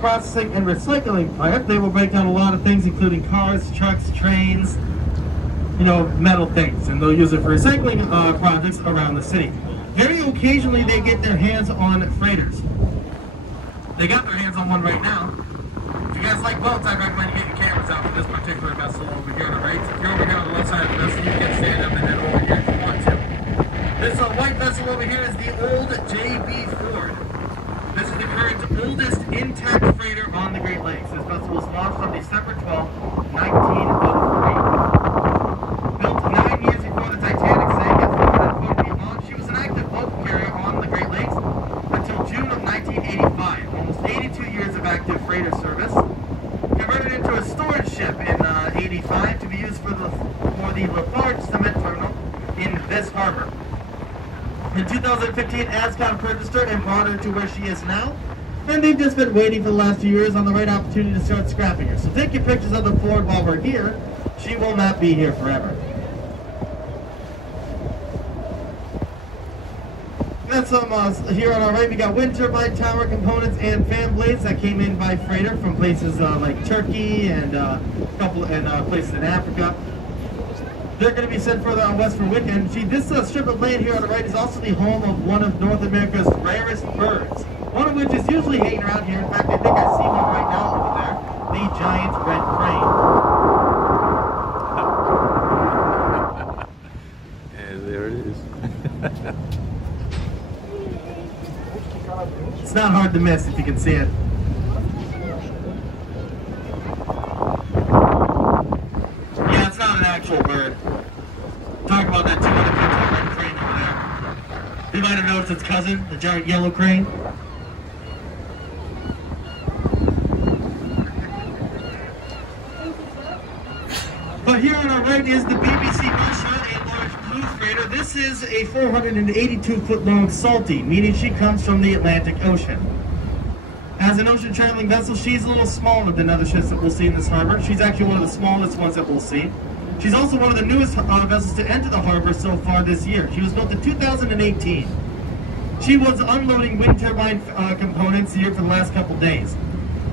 processing and recycling plant. They will break down a lot of things, including cars, trucks, trains, you know, metal things, and they'll use it for recycling projects around the city. Very occasionally they get their hands on freighters. They got their hands on one right now. If you guys like boats, I recommend you get your cameras out for this particular vessel over here on the right. If you're over here on the left side of the vessel, you can stand up and head over here if you want to. This white vessel over here is the old J.B. Ford. This is the current oldest intact freighter on the Great Lakes. This vessel was launched on December 12, 1903. Built 9 years before the Titanic sank at 440 feet long, she was an active boat carrier on the Great Lakes until June of 1985. Almost 82 years of active freighter service. Converted into a storage ship in 85 to be used for the Lafarge cement terminal in this harbor. In 2015, ASCON purchased her and brought her to where she is now, and they've just been waiting for the last 2 years on the right opportunity to start scrapping her. So take your pictures of the Ford while we're here. She will not be here forever. Got some here on our right. We got wind turbine tower components and fan blades that came in by freighter from places like Turkey and places in Africa. They're going to be sent further on west for wind energy. This strip of land here on the right is also the home of one of North America's rarest birds, one of which is usually hanging around here. In fact, I think I see one right now over there, the giant red crane. And there it is. It's not hard to miss if you can see it. Yeah, it's not an actual bird. Talk about that 250 crane over there. You might have noticed its cousin, the giant yellow crane. But here on our right is the BBC Russia, a large blue freighter. This is a 482-foot long salty, meaning she comes from the Atlantic Ocean. As an ocean traveling vessel, she's a little smaller than other ships that we'll see in this harbor. She's actually one of the smallest ones that we'll see. She's also one of the newest vessels to enter the harbor so far this year. She was built in 2018. She was unloading wind turbine components here for the last couple days.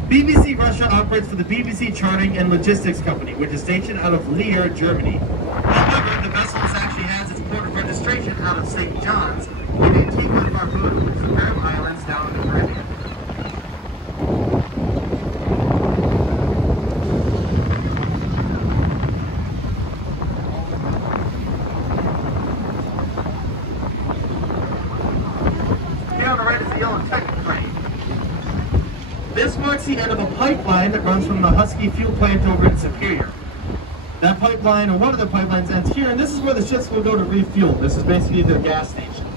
BBC Russia operates for the BBC Chartering and Logistics Company, which is stationed out of Leer, Germany. However, the vessel actually has its port of registration out of St. John's in Antigua and Barbuda, which is the Caribbean Islands down in the Caribbean. This marks the end of a pipeline that runs from the Husky fuel plant over in Superior. That pipeline, or one of the pipelines, ends here, and this is where the ships will go to refuel. This is basically their gas station.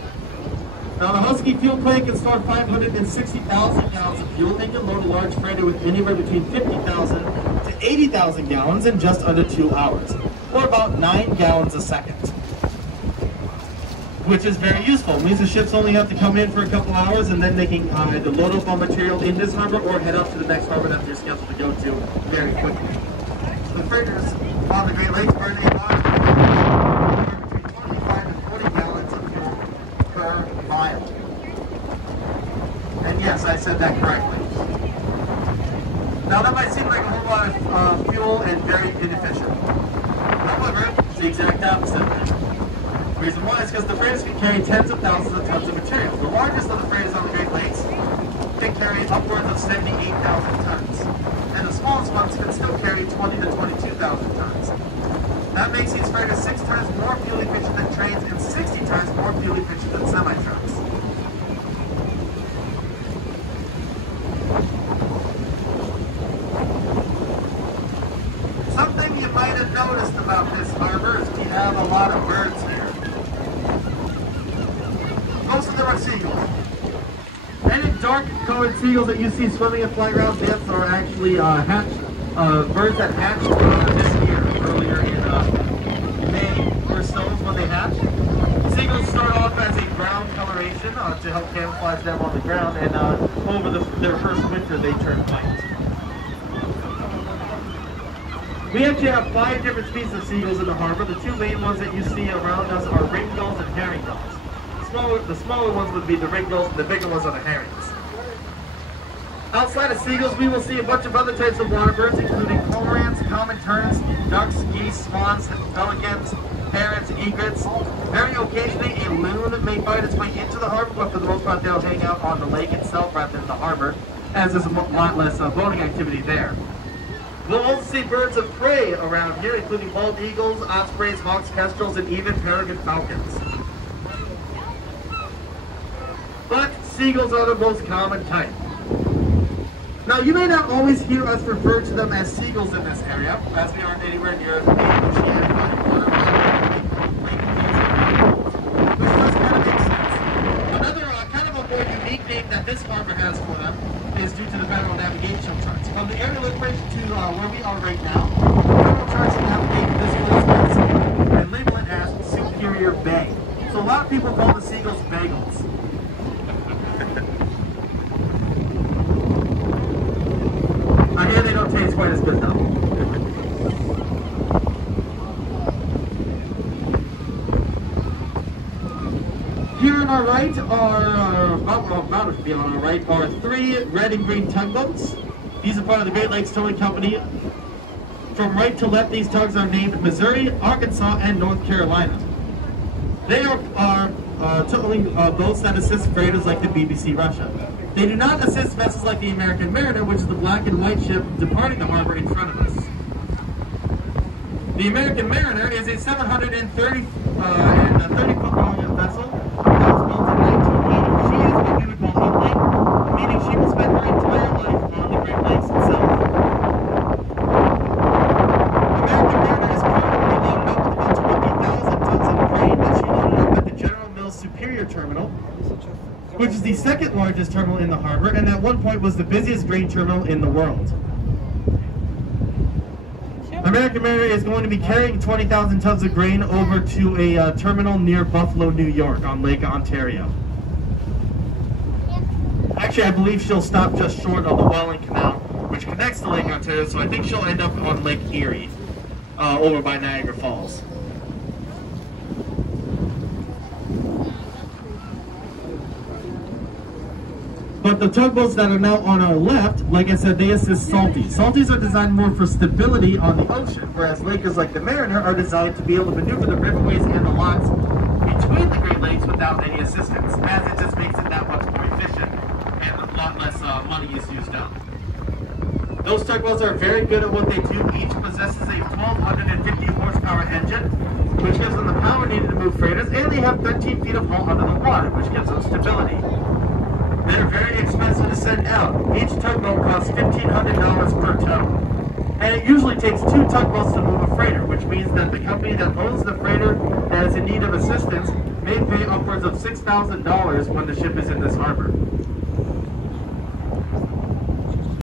Now, the Husky fuel plant can store 560,000 gallons of fuel. They can load a large freighter with anywhere between 50,000 to 80,000 gallons in just under 2 hours, or about 9 gallons a second. Which is very useful. It means the ships only have to come in for a couple hours, and then they can either load up on material in this harbor or head up to the next harbor that they're scheduled to go to very quickly. The freighters on the Great Lakes burn a large between 25 and 40 gallons of fuel per mile. And yes, I said that correctly. Now that might seem like a whole lot of fuel and very inefficient. However, it's the exact opposite. The reason why is because the freighters can carry tens of thousands of tons of material. The largest of the freighters on the Great Lakes can carry upwards of 78,000 tons. And the smallest ones can still carry 20 to 22,000 tons. That makes these freighters 6 times more fuel efficient than trains and 60 times more fuel efficient than semi-trucks. Something you might have noticed about this harbor is we have a lot of birds here. Most of them are seagulls. Any dark-colored seagulls that you see swimming and flying around this are actually birds that hatched this year, earlier in May or so is when they hatch. Seagulls start off as a brown coloration to help camouflage them on the ground, and over their first winter they turn white. We actually have 5 different species of seagulls in the harbor. The 2 main ones that you see around us are ring gulls and herring gulls. The smaller ones would be the ring gulls, and the bigger ones are the herrings. Outside of seagulls, we will see a bunch of other types of water birds, including cormorants, common terns, ducks, geese, swans, pelicans, parrots, egrets. Very occasionally, a loon may find its way into the harbor, but for the most part, they'll hang out on the lake itself rather than the harbor, as there's a lot less boating activity there. We'll also see birds of prey around here, including bald eagles, ospreys, hawks, kestrels, and even peregrine falcons. But seagulls are the most common type. Now, you may not always hear us refer to them as seagulls in this area, as we aren't anywhere near the ocean, which does kind of make sense. Another kind of a more unique name that this harbor has for them is due to the federal navigation charts. From the area location to where we are right now, federal charts navigate this place and label it as Superior Bay. So a lot of people call the seagulls bagels. I hear they don't taste quite as good though. Here on our right are, about to be on our right, are 3 red and green tugboats. These are part of the Great Lakes Towing Company. From right to left, these tugs are named Missouri, Arkansas, and North Carolina. They are towing boats that assist freighters like the BBC Russia. They do not assist vessels like the American Mariner, which is the black and white ship departing the harbor in front of us. The American Mariner is a 730-foot long vessel that was built in 1980. She is what we would call a lake, meaning she will spend her entire life on the Great Lakes itself. The American Mariner is currently loaded up with about 20,000 tons of grain that she loaded up at the General Mills Superior Terminal, which is the second largest terminal in the harbor, and at one point was the busiest grain terminal in the world. American Mariner is going to be carrying 20,000 tons of grain over to a terminal near Buffalo, New York on Lake Ontario. Actually, I believe she'll stop just short of the Welland Canal, which connects to Lake Ontario, so I think she'll end up on Lake Erie, over by Niagara Falls. But the tugboats that are now on our left, like I said, they assist salties. Salties are designed more for stability on the ocean, whereas lakers like the Mariner are designed to be able to maneuver the riverways and the locks between the Great Lakes without any assistance, as it just makes it that much more efficient and a lot less money is used up. Those tugboats are very good at what they do. Each possesses a 1,250 horsepower engine, which gives them the power needed to move freighters, and they have 13 feet of hull under the water, which gives them stability. They're very expensive to send out. Each tugboat costs $1,500 per tow. And it usually takes 2 tugboats to move a freighter, which means that the company that owns the freighter that is in need of assistance may pay upwards of $6,000 when the ship is in this harbor.